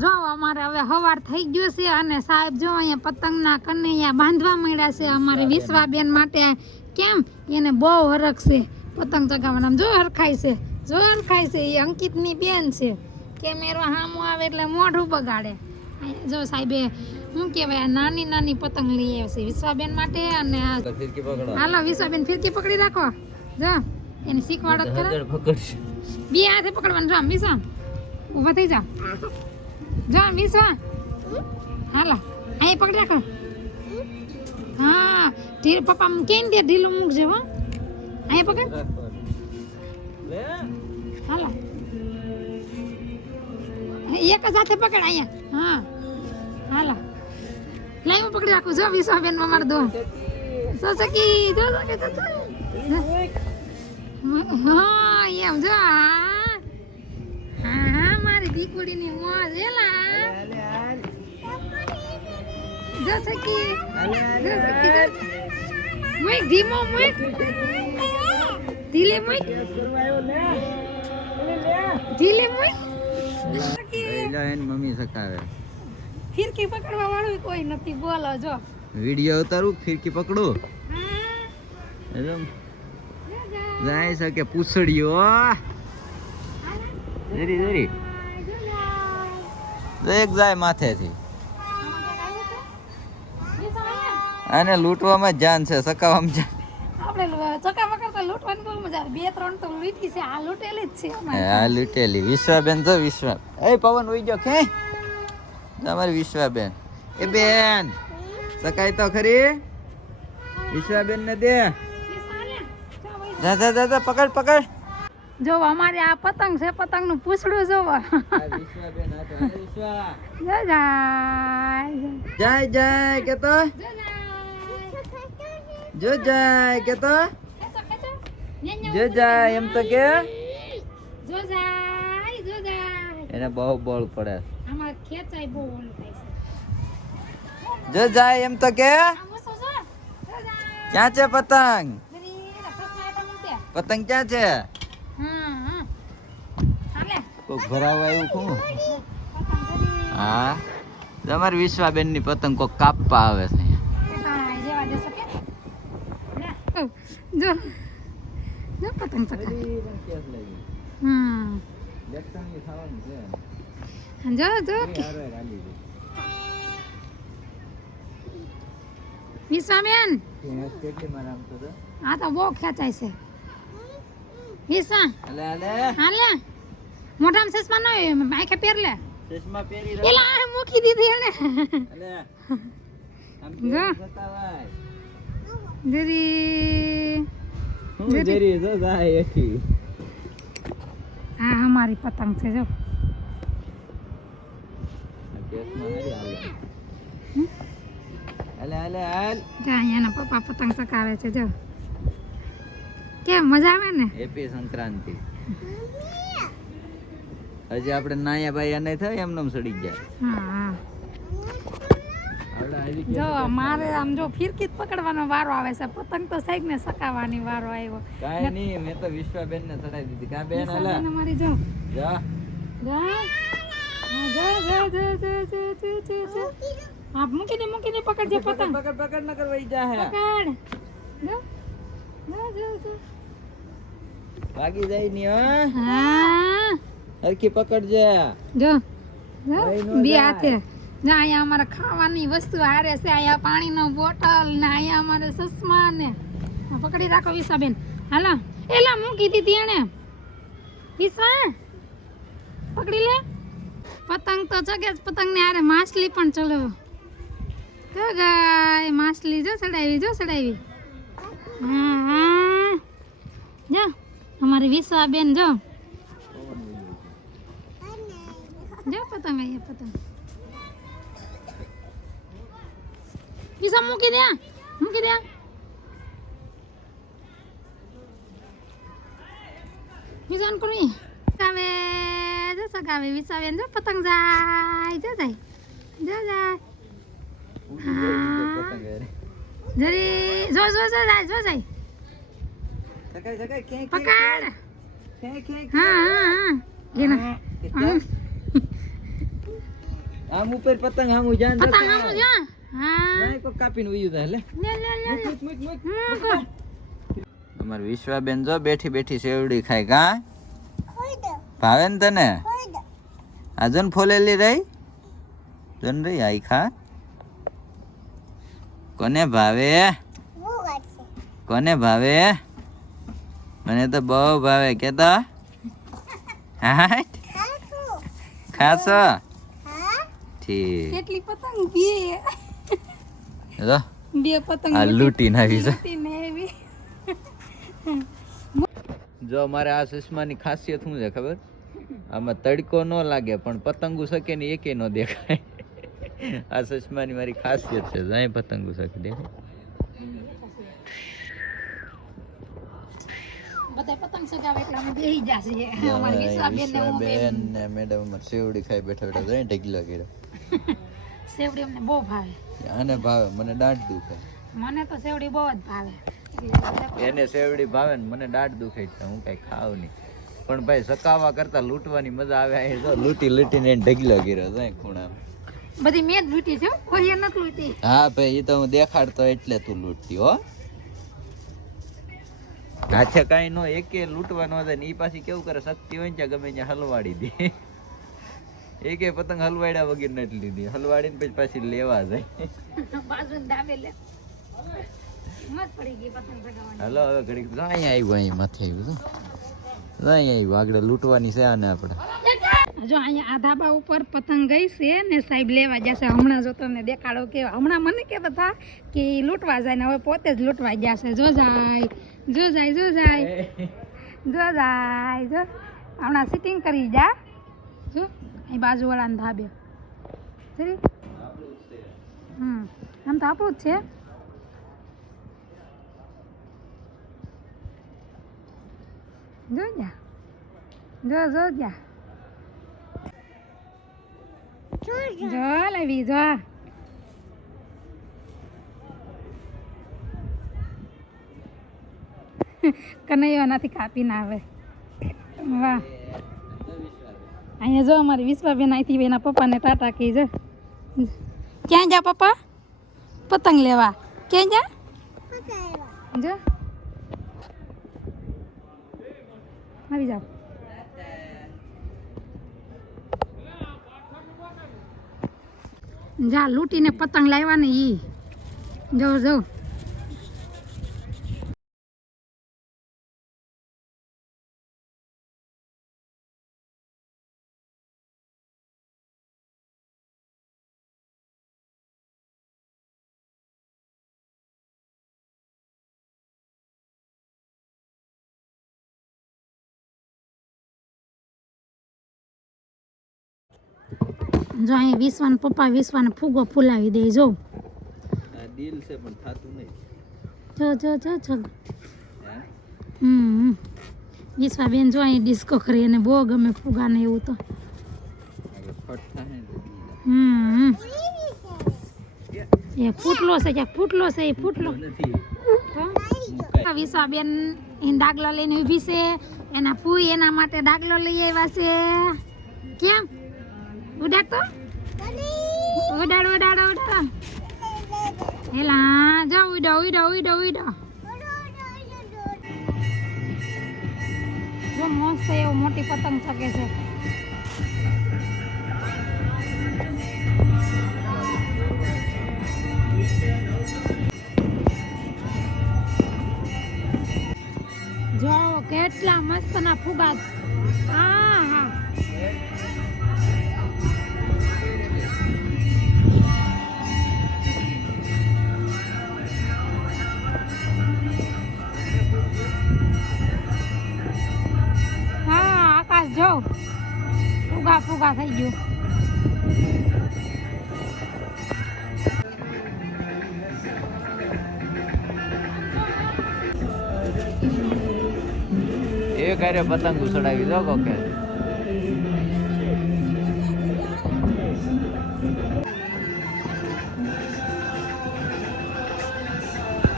જો અમારે હવે સવાર થઈ ગયું છે અને સાહેબ જો અહીંયા પતંગના કનૈયા બાંધવા માંડ્યા છે અમારે વિશ્વાબેન માટે. કેમ એને બહુ હરખ છે પતંગ ચગાવવાના. જો હરખાય છે એ અંકિતની બેન છે. કેમેરો સામો આવે એટલે મોઢું બગાડે. જો સાહેબે શું કહેવાય નાની નાની પતંગ લઈ આવે છે વિશ્વાબેન માટે. અને હાલો વિશ્વાબેન ફિરકી પકડી રાખો. જો એને શીખવાડો ખરા. બે હાથે પકડવાનું. જો વિશ્વા ઊભા થઈ જાઓ. જો વિશ્વા હાલો અહીં પકડી રાખો. હા પપ્પા કેમ દે ઢીલું મૂકજો. હો અહીં પકડ. હાલો એક જ હાથે પકડ અહીંયા. હા હાલો લઈ હું પકડી રાખું. જો વિશ્વાબેન અમારે દો સકી જો હા એમ જો. હા મારી દીકરીની મોજ એલા. જો સકી મુક ધીમો મુક ધીલે મુક મમ્મી સકાવે. ફિરકી પકડવા વાળું કોઈ નથી. બોલો જો વિડિયો ઉતારું ફિરકી પકડું. જાય શકે પૂછડીઓ જરી એક જાય માથેથી. આને લૂંટવામાં જાન છે સકાવામાં જાન. આપણે ચકામાં કરતા લૂંટવાની બહુ મજા આવે. 2-3 તો લૂંટી છે. આ લૂંટેલી જ છે આ લૂંટેલી. વિશ્વાબેન તો વિશ્વા એ પવન ઉઈ ગયો કે તમારી વિશ્વાબેન. એ બેન સકાય તો ખરી. વિશ્વાબેન ને દે. જા પકડ. જો અમારે આ પતંગ છે. પતંગ નું પૂછડું જોવો. જાય કે તો જો જાય કે તો જો જાય એમ તો કે એને બહુ બોલ પડે. અમાર ખેંચાય બહુ ઓલું થાય છે. જો જાય એમ તો કે ક્યાં છે પતંગ? પતંગ ક્યાં છે? કોક ભરાવા આવ્યું કોણ? હા તમારી વિશ્વાબેન ની પતંગ કોક કાપવા આવે છે. જો પતંગ ચકા. જો વિશ્વાબેન આ તો બહુ ખેંચાય છે. વિશ્વા હાલે મોઢામાં ચશ્મા ન હોય આંખે પહેર લે. ચશ્મા પહેરી એલા આ મૂકી દીધી એને. જરી જો જાય એથી. હા અમારી પતંગ છે જો. એના પપ્પા પતંગ ચકાવે છે જો. કેમ મજા આવે ને. હેપી સંક્રાંતિ. હજી આપણે નાયા ભાઈ અને થાય એમને સડી ગયા. હા જો મારે આમ જો ફિરકી પકડવાનો વારો આવે છે. પતંગ તો સાહેબ ને સકાવવાની વારો આવ્યો. કાઈ નહીં મેં તો વિશ્વાબેન ને ચડાવી દીધી. કા બેન હાલા મારી જો જા આપ મૂકી દે પકડજે પતંગ. પકડ ન કરવાઈ જા હે. પકડ ભાગી જાય ની. હા હરખી પકડજે. જો બે હાથે. ના અહીંયા અમારે ખાવાની વસ્તુ હારે છે. અહીંયા પાણીનો બોટલ ને અહીંયા અમારે ચશ્મા ને. પકડી રાખો વિશ્વાબેન. હાલો એલા મૂકી દીધી એને. વિશ્વા પકડી લે. પતંગ તો ચગે જ. પતંગ ને હારે માછલી પણ ચલો. જો ગાય માછલી જો ચડાવી. હા જો અમારી વિશ્વાબેન જો પતંગ અહીંયા પતંગ. વિશ્વા મૂકી દે. વિશ્વાન કરી સગાવે વિશ્વાબેન જો પતંગ જાય. જરી જો જાય. પકડ. હા આમ ઉપર પતંગ આમું જાન પતંગ આમ જા હા નહીં કોઈ કાપીને વયું જાય લે અમાર વિશ્વાબેન જો બેઠી બેઠી સેવડી ખાય કા ભાવે ને તને આજન ફોલેલી રહી જન રહી આઈ ખા કોને ભાવે કોને ભાવે મને તો બહુ ભાવે કેતો હા ખાશો ઠીક કેટલી પતંગ બે જો બે પતંગ આ લૂટી નાખી છે લૂટીને એવી જો મારે આ ચશ્માની ખાસિયત શું છે ખબર આમાં તડકો ન લાગે પણ પતંગો શકે ને એકે ન દેખાય આ ચશ્માની મારી ખાસિયત છે જાય પતંગો શકે દેખાય બધા પતંગ સગાવે એટલે અમે બેહી જાશે અમારી વિશ્વાબેન ને હું બેન ને મેડમ અમાર સેવડી ખાઈ બેઠા બેઠા જાય ઢગલા કર્યા સેવડી અમને બહુ ભાવે આને ભાવે મને દાંત દુખે મને તો સેવડી બહુ જ ભાવે એને સેવડી ભાવે ને મને દાંત દુખે છે હું કઈ ખાવ નહીં પણ ભાઈ સકાવા કરતા લૂંટવાની મજા આવે આ જો લૂંટી લૂંટીને એને ઢગલા કર્યો જાય ખૂણા બધી મેં જ લૂંટી છે કોઈ એ નથી લૂંટી હા ભાઈ એ તો હું દેખાડતો એટલે તું લૂંટતી હો હાથે કાંઈ નો એકે લૂંટવા ન જાય ને એ પાછી કેવું કરે શક્તિ હોય ને ત્યાં ગમે ત્યાં હલવાડી દે એકે પતંગ હલવાડ્યા વગર નથી લીધી હલવાડીને પછી પાછી લેવા જાય બાજુને ડાબે લે મત પડી ગઈ પતંગ સગાવવાની હલો હવે ઘડીક જો અહીંયા આવ્યું અહીં માથે આવ્યું તો અહીંયા આવ્યું આગળ લૂંટવાની છે આને આપણે જો અહીંયા આ ધાબા ઉપર પતંગ ગઈ છે ને સાહેબ લેવા જશે હમણાં જો તમને દેખાડો કે હમણાં મને કહેતા હતા કે લૂંટવા જાય ને હવે પોતે જ લૂંટવા જશે જો જાય જો જાય જો જાય જો જાય જો હમણાં સિટિંગ કરી જા જો અહીં બાજુવાળાને ધાબે સરી આમ તો આપણું જ છે જો જા જો જા જો લાવી જો કનૈયો નથી કાપીને આવે વાહ અહીંયા જો અમારી વિશ્વાબેન અહીંથી એના પપ્પાને ટાટા કહી જો ક્યાં જા પપ્પા પતંગ લેવા ક્યાં જા જો આવી જાઓ જા લૂંટીને પતંગ લાવ્યા ને ઈ જો જો જો અહીં વિશ્વાન પપ્પા વિશ્વાને ફૂગો ફૂલાવી દે જો આ દિલ છે પણ થાતું નહીં જો વિશ્વાબેન જો અહીં ડિસ્કો કરી અને બહુ ગમે ફૂગાને એવું તો એ ફૂટલો છે કે ફૂટલો છે એ ફૂટલો વિશ્વાબેન એને ડાગલો લઈને ઊભી છે એના ફૂઈ એના માટે ડાગલો લઈ આવ્યા છે કેમ ઉડાડ તો ઉડાડ એલા જા ઉડો જો મસ્ત એવું મોટી પતંગ શકે છે જો કેટલા મસ્ત ના ફુગા હા જો ફુગા થઈ ગયું એ કાર્ય પતંગ ઉછળાવી દો કોકે